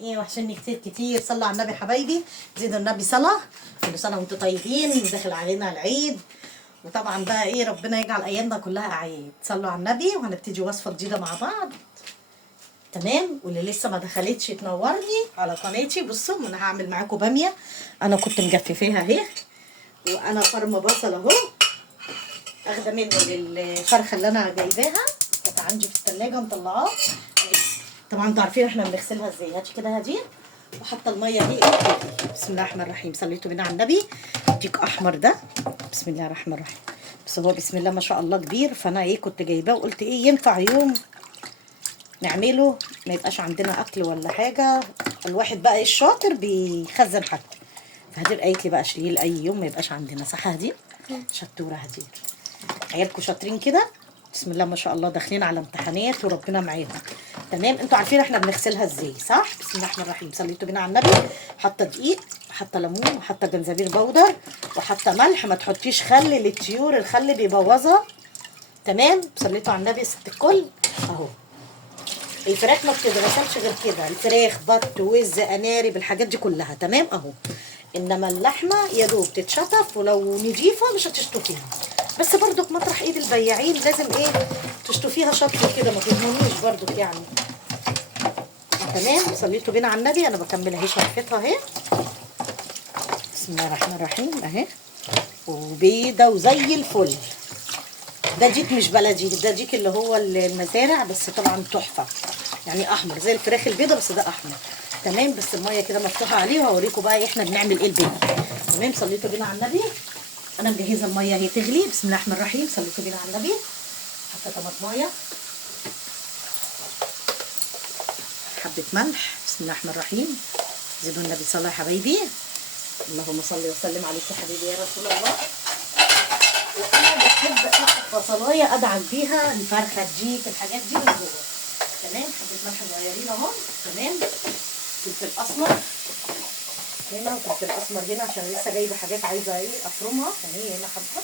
ايه وحشني كتير كتير. صلوا على النبي حبايبي، زيدوا النبي صلاة. كل سنة وانتم طيبين، داخل علينا العيد، وطبعا بقى ايه ربنا يجعل ايامنا كلها اعياد. صلوا على النبي وهنبتدي وصفة جديدة مع بعض. تمام. واللي لسه ما دخلتش تنورني على قناتي. بصوا انا هعمل معاكم بامية، انا كنت مجففاها اهي، وانا فرمه بصل اهو، اخده منه للفرخه اللي انا جايباها، كانت عندي في الثلاجه مطلعاه. طبعا انتوا عارفين احنا بنغسلها ازاي. هاتي كده هدي، وحاطه الميه دي ايه. بسم الله الرحمن الرحيم، صليتوا بينا على النبي. ديك احمر ده، بسم الله الرحمن الرحيم. بس هو بسم الله ما شاء الله كبير، فانا ايه كنت جايباه وقلت ايه ينفع يوم نعمله ما يبقاش عندنا اكل ولا حاجه. الواحد بقى الشاطر بيخزن حاجته. فهدير قالت لي بقى شيل اي يوم ما يبقاش عندنا، صح هدير؟ شطوره هدير، عيالكم شاطرين كده بسم الله ما شاء الله، داخلين على امتحانات وربنا معاهم. تمام. انتوا عارفين احنا بنغسلها ازاي صح؟ بسم الله الرحمن الرحيم، صليتوا بينا على النبي. حاطه دقيق، حاطه ليمون، وحاطه جنزبيل بودر، وحاطه ملح. ما تحطيش خل للطيور، الخل بيبوظها. تمام. صليتوا على النبي ست الكل. اهو الفراخ ما بتتغسلش غير كده، الفراخ بط وز انارب الحاجات دي كلها. تمام اهو. انما اللحمه يا دوب تتشطف، ولو نضيفه مش هتشطفيها، بس برضك مطرح ايد البياعين لازم ايه تشطفيها شطف كده، ما تضمنيش برضك يعني. تمام. صليتوا بينا على النبي. انا بكمل اهي شطفتها اهي. بسم الله الرحمن الرحيم اهي، وبيضه وزي الفل. ده ديك مش بلدي، ده ديك اللي هو المزارع، بس طبعا تحفه يعني، احمر زي الفراخ البيضه بس ده احمر. تمام. بس الميه كده مفتوحه عليه، وهوريكم بقى ايه احنا بنعمل ايه البيض. تمام. صليتوا بينا على النبي. انا مجهزه الميه اهي تغلي. بسم الله الرحمن الرحيم، صليتوا بينا على النبي. حطيت طماطمايه، حبه ملح. بسم الله الرحمن الرحيم. زيدوا النبي صلاه يا حبايبي. اللهم صل وسلم عليك يا حبيبي يا رسول الله. وانا بحب اخد بصلايه ادعك بيها الفرخه الديك الحاجات دي من جوه. تمام. حبه ملح صغيرين اهو. تمام. فلفل اسمر هنا، وفلفل اسمر هنا، عشان لسه جايبه حاجات عايزه ايه افرمها. فهي هنا حبه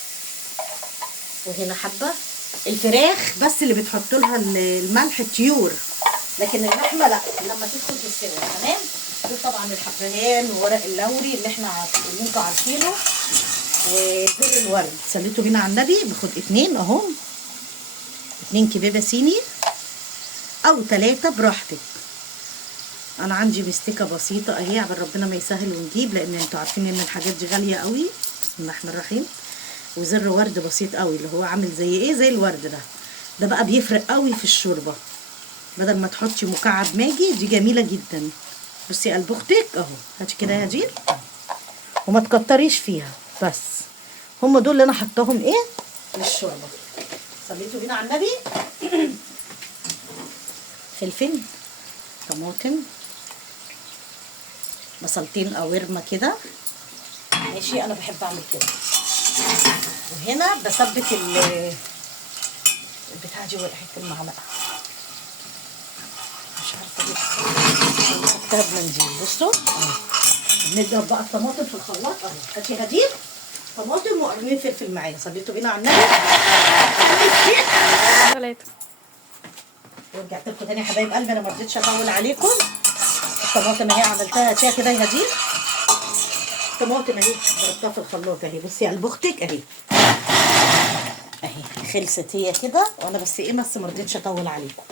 وهنا حبه. الفراخ بس اللي بتحط لها الملح طيور، لكن اللحمه لا لما تدخل في السوا. تمام. دول طبعا الحبهان وورق اللوري اللي انتوا عارفينه، وزي الورد. صليتوا بينا على النبي. باخد اتنين اهو، اتنين كبيبه صيني او 3 براحتك. انا عندي مستكه بسيطه اهي، عبال ربنا ما يسهل ونجيب، لان انتوا عارفين ان الحاجات دي غاليه قوي. بسم الله الرحمن الرحيم. وزر ورد بسيط قوي اللي هو عامل زي ايه، زي الورد ده. ده بقى بيفرق قوي في الشوربه، بدل ما تحطي مكعب ماجي. دي جميله جدا. بصي قلب اختك اهو، هاتي كده يا هدير، وما تكتريش فيها. بس هم دول اللي انا حطاهم ايه للشوربه. صليتوا بينا على النبي. فلفل، طماطم، بصلتين قوارمه كده. ماشي. انا بحب اعمل كده. وهنا بثبت البتاعه دي. وقعت المعلقه مش عارفه ليه، مسكتها بمنديل. بصوا بنضرب بقى الطماطم في الخلاط اهو. هاتي هدير طماطم وقرنين فلفل معايا. صليتوا بينا على النبي. ورجعت لكم تاني يا حبايب قلبي. انا ما رضيتش اطول عليكم. الطماطم اهي عملتها هاتيها كده يا هدير. طماطم اهي ضربتها في الخلاط اهي. بصي قلب اختك اهي اهي خلصت هي كده. وانا بس ايه بس ما رضيتش اطول عليكم.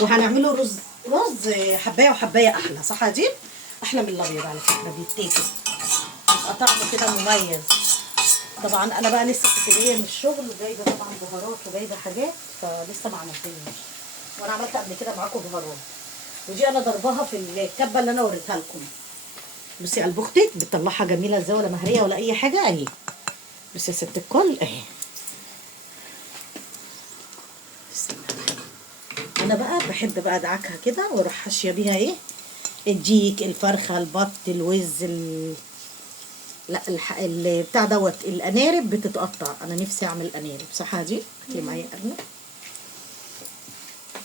وهنعمله رز حبايه وحبايه احلى، صح يا دي؟ احلى من الابيض على فكره، بيتاكل بيبقى طعمه كده مميز. طبعا انا بقى لسه كنت جايه من الشغل، وجايبه طبعا بهارات وجايبه حاجات، فلسه ما عملتهاش. وانا عملت قبل كده معاكم بهارات، ودي انا ضربها في الكبه اللي انا وريتها لكم. بصي قلب اختك بتطلعها جميله ازاي، ولا مهريه ولا اي حاجه اهي. بصي يا ست الكل اهي. بسم الله. انا بقى بحب بقى ادعكها كده واروح حاشيه بيها ايه الديك الفرخه البط الوز لا بتاع دوت الانارب بتتقطع. انا نفسي اعمل انارب، صح دي؟ هاتي معايا ارنب.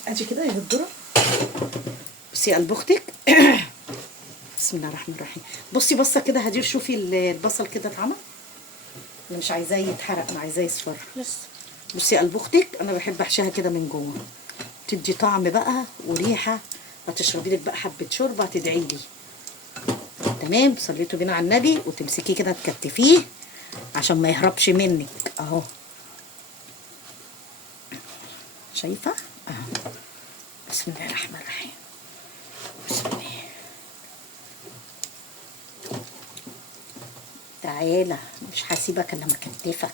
ادي كده يا الذره. بصي قلب اختك. بسم الله الرحمن الرحيم. بصي بصه كده هدير، شوفي البصل كده اتعمل. انا مش عايزاه يتحرق، انا عايزاه يصفر لسه. بصي قلب اختك انا بحب احشيها كده من جوه، تدي طعم بقى وريحه هتشربي لك بقى حبه شوربه هتدعي لي. تمام. صليتوا بينا على النبي. وتمسكيه كده تكتفيه عشان ما يهربش منك اهو. شايفه اهو. بسم الله الرحمن الرحيم. بسم الله. تعالى مش هسيبك الا لما اكتفك.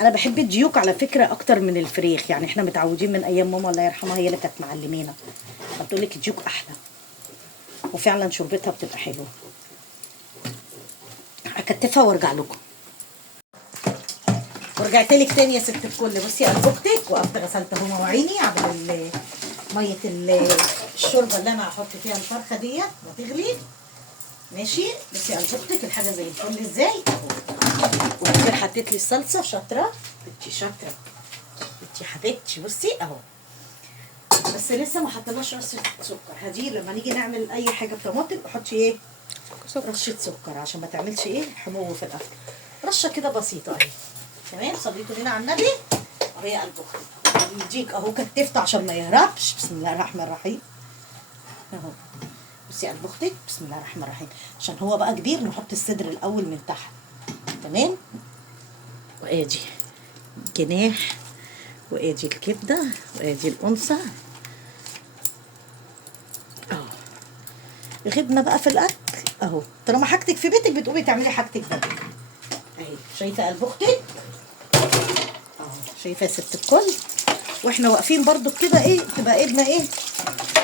انا بحب الديوك على فكره اكتر من الفريخ، يعني احنا متعودين من ايام ماما الله يرحمها، هي اللي كانت معلمينا، بتقول لك الديوك احلى وفعلا شربتها بتبقى حلوه. اكتفها وارجع لكم. ورجعت لك تاني يا ست الكل. بصي قلب اختك وقفت غسلت اهو مواعيني على ميه الشوربه اللي انا هحط فيها الفرخه ديت ما تغلي. ماشي. بصي قلب اختك الحاجه زي الفل ازاي اهو. وكتير حطيت لي الصلصه. شاطره انتي شاطره انتي حبيبتي. بصي اهو. بس لسه ما حطيناش رشه سكر. هدي لما نيجي نعمل اي حاجه بطماطم حطي ايه؟ رشه سكر عشان ما تعملش ايه حموضه في الاكل. رشه كده بسيطه اهي. تمام. صليتوا هنا على النبي. اهي قلب اختك يجيك اهو. كتفته عشان ما يهربش. بسم الله الرحمن الرحيم اهو. بصي قلب اختك. بسم الله الرحمن الرحيم. عشان هو بقى كبير نحط الصدر الاول من تحت. تمام. وادي جناح وادي الكبده وادي الانثى اهو. غبنا بقى في الاكل اهو. طالما حاجتك في بيتك بتقومي تعملي حاجتك بقى اهي. شايفه قلب اختك اهو. شايفه يا ست الكل. واحنا واقفين برضو كده ايه تبقى ايدنا ايه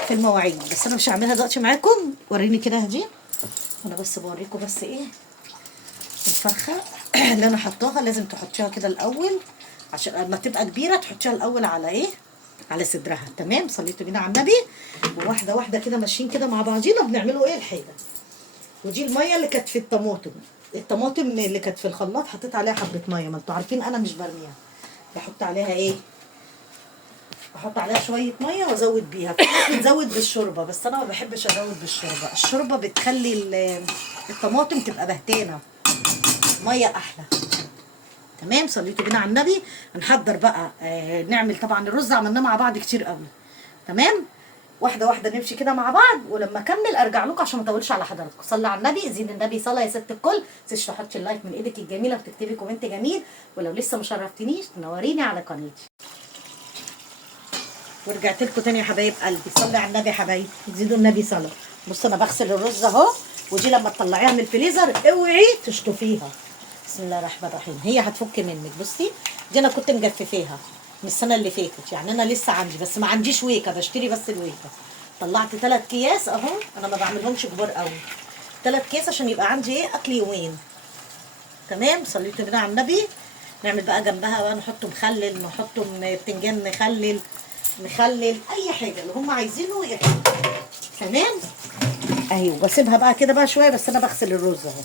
في المواعين. بس انا مش هعملها دلوقتي معاكم. وريني كده هدي. انا بس بوريكم بس ايه الفرخه اللي انا حطاها. لازم تحطيها كده الاول عشان لما تبقى كبيره تحطيها الاول على ايه على صدرها. تمام. صليتوا بينا على النبي. وواحده واحده كده ماشيين كده مع بعضينا بنعملوا ايه الحاجه. ودي الميه اللي كانت في الطماطم اللي كانت في الخلاط حطيت عليها حبه ميه. ما انتوا عارفين انا مش برميها. بحط عليها ايه؟ بحط عليها شويه ميه وازود بيها. بتزود بالشوربه بس انا ما بحبش ازود بالشوربه. الشوربه بتخلي الطماطم تبقى بهتانه. ميه احلى. تمام. صليتوا بينا على النبي. هنحضر بقى نعمل طبعا الرز عملناه مع بعض كتير قوي. تمام. واحده واحده نمشي كده مع بعض ولما اكمل ارجع لكم عشان ما اطولش على حضراتكم. صلي على النبي. زين النبي صلاه يا ست الكل. تنسيش تحطي اللايك من ايدك الجميله وتكتبي كومنت جميل. ولو لسه ما شرفتنيش تنوريني على قناتي. ورجعت لكم تاني يا حبايب قلبي. صلي على النبي يا حبايبي. زيدوا النبي صلاه. بصوا انا بغسل الرز اهو. ودي لما تطلعيها من الفريزر اوعي تشطفيها. بسم الله الرحمن الرحيم. هي هتفك منك. بصي دي انا كنت مجففاها من السنه اللي فاتت. يعني انا لسه عندي بس ما عنديش ويكه. بشتري بس الويكه. طلعت 3 اكياس اهو. انا ما بعملهمش كبار قوي. 3 اكياس عشان يبقى عندي ايه اكل يومين. تمام. صليتوا بينا على النبي. نعمل بقى جنبها بقى نحط مخلل نحط بتنجان مخلل اي حاجه اللي هم عايزينه ياكلوا. تمام. اهي. وبسيبها بقى كده بقى شويه. بس انا بغسل الرز اهو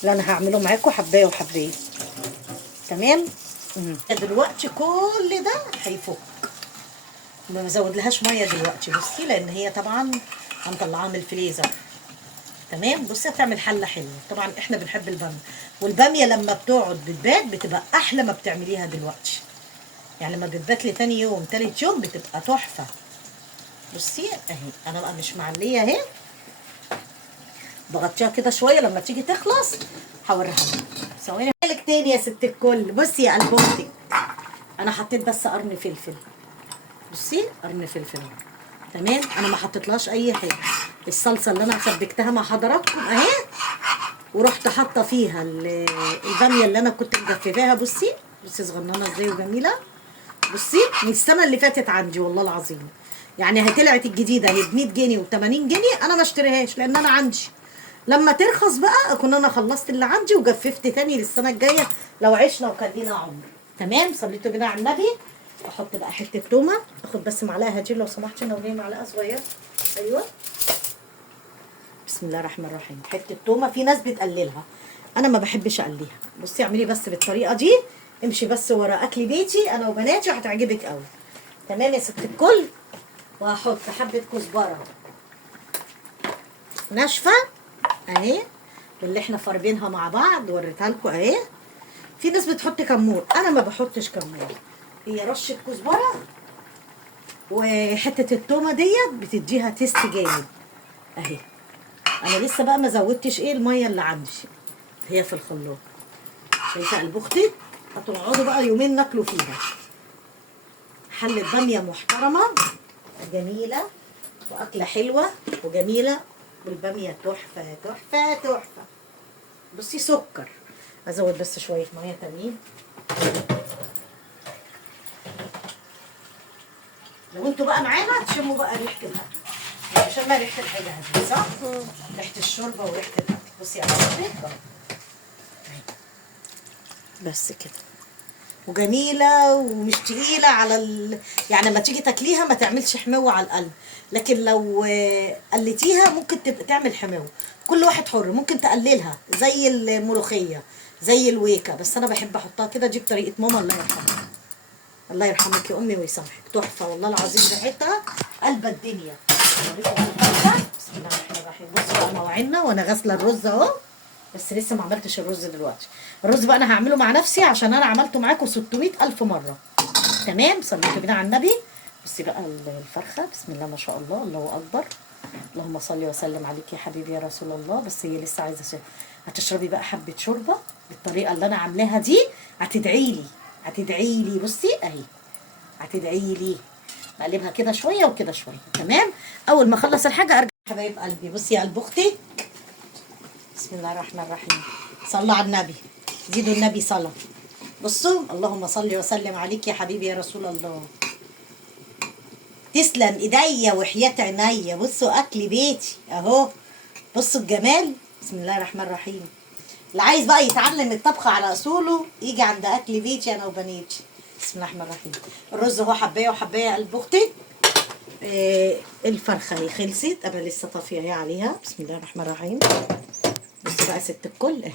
اللي انا هعمله معاكم حبايه وحبايه. تمام. دلوقتي كل ده هيفك. ما بزودلهاش ميه دلوقتي. بصي لان هي طبعا هنطلعها من الفريزر. تمام. بصي هتعمل حله حلوه. طبعا احنا بنحب الباميه. والباميه لما بتقعد بتبات بتبقى احلى ما بتعمليها دلوقتي. يعني لما بتبات لي تاني يوم تالت يوم بتبقى تحفه. بصي اهي. انا بقى مش معليه اهي. بغطيها كده شويه. لما تيجي تخلص هوريها لك. ثواني لك تاني يا ست الكل. بصي يا قلب اختك. انا حطيت بس قرن فلفل. بصي قرن فلفل. تمام. انا ما حطيتلهاش اي حاجه. الصلصه اللي انا سبكتها مع حضراتكم اهي. ورحت حاطه فيها الباميه اللي انا كنت مجففاها. بصي صغننه ازاي وجميله. بصي من السنه اللي فاتت عندي والله العظيم. يعني هي طلعت الجديده هي ب 100 جنيه و80 جنيه. انا ما اشتريهاش لان انا عندي. لما ترخص بقى اكون انا خلصت اللي عندي وجففت تاني للسنه الجايه لو عشنا وكان لينا عمر. تمام. صليتوا بينا على النبي. احط بقى حته تومه. اخد بس معلقه هاتي لو سمحتي. لو هي معلقه صغيره. ايوه. بسم الله الرحمن الرحيم. حته تومه. في ناس بتقللها. انا ما بحبش اقليها. بصي اعملي بس بالطريقه دي. امشي بس ورا اكل بيتي انا وبناتي وهتعجبك قوي. تمام يا ست الكل. وهحط حبه كزبره ناشفه اهي اللي احنا فاربينها مع بعض. وريتها لكم اهي. في ناس بتحط كمون. انا ما بحطش كمون. هي رشه كزبره وحته التومه ديت بتديها تيست جامد اهي. انا لسه بقى ما زودتش ايه الميه اللي عندي، هي في الخلاط. شايفه قلب اختي؟ هتقعدوا بقى يومين ناكلوا فيها. حله باميه محترمه جميله واكله حلوه وجميله، والباميه تحفه تحفه تحفه. بصي سكر، ازود بس شويه ميه تانيين. لو انتوا بقى معانا تشموا بقى ريحه الاكل، شم ريحه الحاجه دي صح؟ ريحه الشوربه وريحه الاكل. بصي على الريحه بس كده، وجميله ومش تقيله على يعني لما تيجي تاكليها ما تعملش حموه على القلب، لكن لو قلتيها ممكن تبقى تعمل حموه. كل واحد حر، ممكن تقللها زي الملوخيه زي الويكه، بس انا بحب احطها كده. دي بطريقه ماما الله يرحمها. الله يرحمك يا امي ويسامحك، تحفه والله العظيم ريحتها قلب الدنيا. بسم الله الرحمن الرحيم. بصوا بقى مواعيننا وانا غاسله الرز اهو، بس لسه ما عملتش الرز دلوقتي. الرز بقى انا هعمله مع نفسي عشان انا عملته معاكم 600,000 مره. تمام، صليتوا كده على النبي. بصي بقى الفرخه، بسم الله ما شاء الله، الله اكبر. اللهم صل وسلم عليك يا حبيبي يا رسول الله. بس هي لسه عايزه هتشربي بقى حبه شوربه بالطريقه اللي انا عاملاها دي، هتدعي لي هتدعي لي. بصي اهي، هتدعي لي. اقلبها كده شويه وكده شويه. تمام، اول ما اخلص الحاجه ارجع. حبايب قلبي بصي يا قلب اختي، بسم الله الرحمن الرحيم. صلوا على النبي، زيدوا النبي صلاه. بصوا، اللهم صل وسلم عليك يا حبيبي يا رسول الله. تسلم ايديا وحياة عينيا. بصوا اكل بيتي اهو، بصوا الجمال. بسم الله الرحمن الرحيم. اللي عايز بقى يتعلم الطبخ على اصوله يجي عند اكل بيتي انا وبناتي. بسم الله الرحمن الرحيم. الرز اهو حبايه وحبايه يا قلب اختي. الفرخه هي خلصت، انا لسه طافيه اهي عليها. بسم الله الرحمن الرحيم. بصي بقى ست الكل اهي،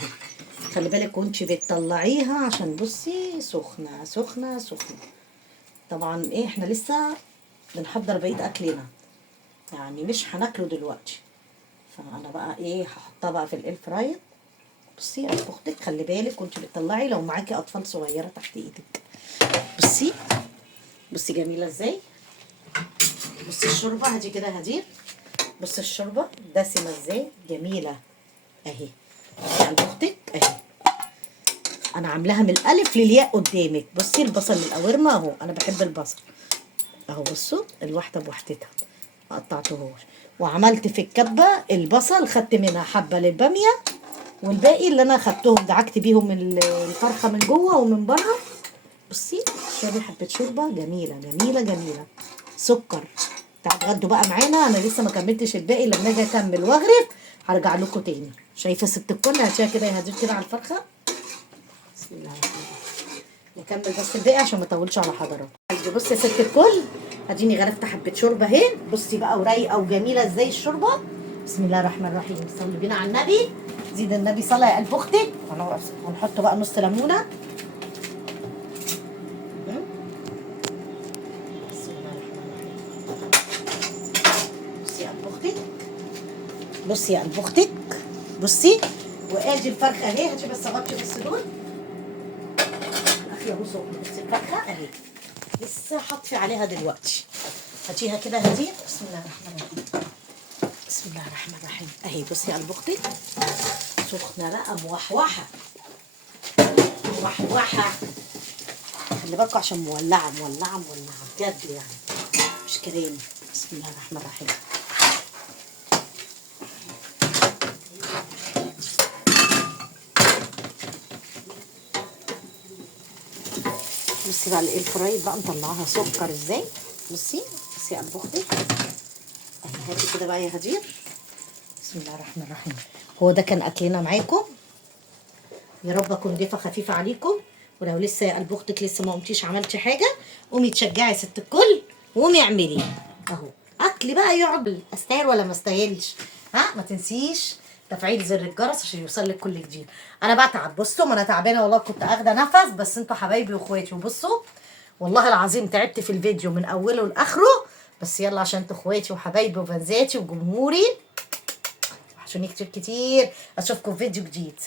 خلي بالك وانتي بتطلعيها عشان بصي سخنه سخنه سخنه. طبعا ايه، احنا لسه بنحضر بقيه اكلنا، يعني مش هناكله دلوقتي. فانا بقى ايه، هحطها بقى في الاير فراير. بصي يا اختك خلي بالك وانتي بتطلعي، لو معاكي اطفال صغيره تحت ايدك. بصي بصي جميله ازاي. بصي الشوربه هدي كده هدير. بصي الشوربه دسمه ازاي، جميله اهي. بصي على اختك اهي، انا عاملاها من الالف للياء قدامك. بصي البصل القوارمه اهو، انا بحب البصل اهو. بصوا الواحده بوحدتها ما قطعتهوش. وعملت في الكبه البصل، خدت منها حبه للباميه، والباقي اللي انا خدتهم دعكت بيهم الفرخه من جوه ومن بره. بصي شربي حبه شوربه جميله جميله جميله. سكر. تعالوا اتغدوا بقى معانا، انا لسه ما كملتش الباقي. لما اجي اكمل واغرف هرجع لكم تاني. شايفه ست الكل هاتيها كده يا هدير كده على الفرخه. بسم الله الرحمن الرحيم. نكمل بس الباقي عشان ما اطولش على حضراتكم. بصي يا ست الكل، اديني غرفت حبه شوربه اهي. بصي بقى ورايقه وجميله ازاي الشوربه. بسم الله الرحمن الرحيم. صلي بينا على النبي، زيد النبي صلاه يا قلب اختك. هنحط بقى نص ليمونه. بسم الله الرحمن الرحيم. بصي يا قلب اختك، بصي يا قلب اختك، بصي. وادي الفرخه اهي، هاتي بس غطي بس دول. الاكل اهو سخن. بصي الفرخه اهي لسه حاطفي عليها دلوقتي. هاتيها كده هدي. بسم الله الرحمن الرحيم. بسم الله الرحمن الرحيم اهي. بصي يا قلب اختك، سخنه بقى موحوحه موحوحه. خلي بالكوا عشان مولعه مولعه مولعه بجد يعني، مش كلام. بسم الله الرحمن الرحيم. بصي بقى الاير فراير بقى مطلعاها سكر ازاي. بصي بصي يا قلب اختي اهي. هاتي كده بقى يا هدير. بسم الله الرحمن الرحيم. هو ده كان اكلنا معاكم، يا رب اكون ضيفه خفيفه عليكم. ولو لسه يا قلب اختك لسه ما قمتيش عملتي حاجه، قومي تشجعي يا ست الكل وقومي اعملي اهو اكل بقى يقعد. استاهل ولا ما استاهلش؟ ها، ما تنسيش تفعيل زر الجرس عشان يوصلك كل جديد. انا بتعب، بصوا ما انا تعبانه والله، كنت اخده نفس، بس انتوا حبايبي واخواتي. وبصوا والله العظيم تعبت في الفيديو من اوله لاخره، بس يلا عشان انتوا اخواتي وحبايبي وفانزاتي وجمهوري. وحشوني كتير كتير. اشوفكم في فيديو جديد.